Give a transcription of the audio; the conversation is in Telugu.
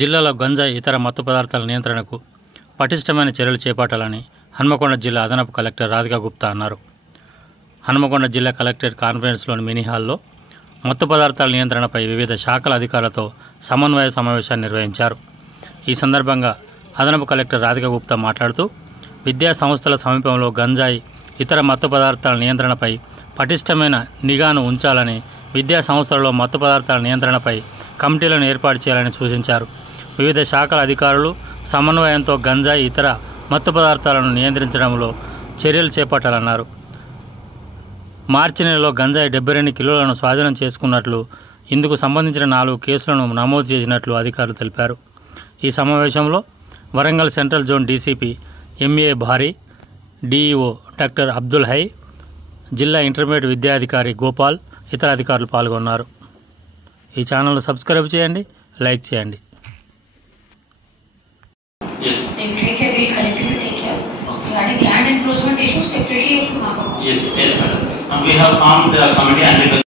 జిల్లాలో గంజాయి ఇతర మత్తు పదార్థాల నియంత్రణకు పటిష్టమైన చర్యలు చేపట్టాలని హన్మకొండ జిల్లా అదనపు కలెక్టర్ రాధికా గుప్తా అన్నారు. హన్మకొండ జిల్లా కలెక్టరేట్ కాన్ఫరెన్స్లోని మినీ హాల్లో మత్తు పదార్థాల నియంత్రణపై వివిధ శాఖల అధికారులతో సమన్వయ సమావేశాన్ని నిర్వహించారు. ఈ సందర్భంగా అదనపు కలెక్టర్ రాధికా గుప్తా మాట్లాడుతూ విద్యా సంస్థల సమీపంలో గంజాయి ఇతర మత్తు పదార్థాల నియంత్రణపై పటిష్టమైన నిఘాను ఉంచాలని, విద్యా సంస్థలలో మత్తు పదార్థాల నియంత్రణపై కమిటీలను ఏర్పాటు చేయాలని సూచించారు. వివిధ శాఖల అధికారులు సమన్వయంతో గంజాయి ఇతర మత్తు పదార్థాలను నియంత్రించడంలో చర్యలు చేపట్టాలన్నారు. మార్చి నెలలో గంజాయి 72 కిలోలను స్వాధీనం చేసుకున్నట్లు, ఇందుకు సంబంధించిన 4 కేసులను నమోదు చేసినట్లు అధికారులు తెలిపారు. ఈ సమావేశంలో Warangal central zone DCP MA భారీ, డీఈఓ డాక్టర్ అబ్దుల్ హై, జిల్లా ఇంటర్మీడియట్ విద్యాధికారి గోపాల్, ఇతర అధికారులు పాల్గొన్నారు. ఈ ఛానల్ను సబ్స్క్రైబ్ చేయండి, లైక్ చేయండి. Yes, madam. We have formed the committee and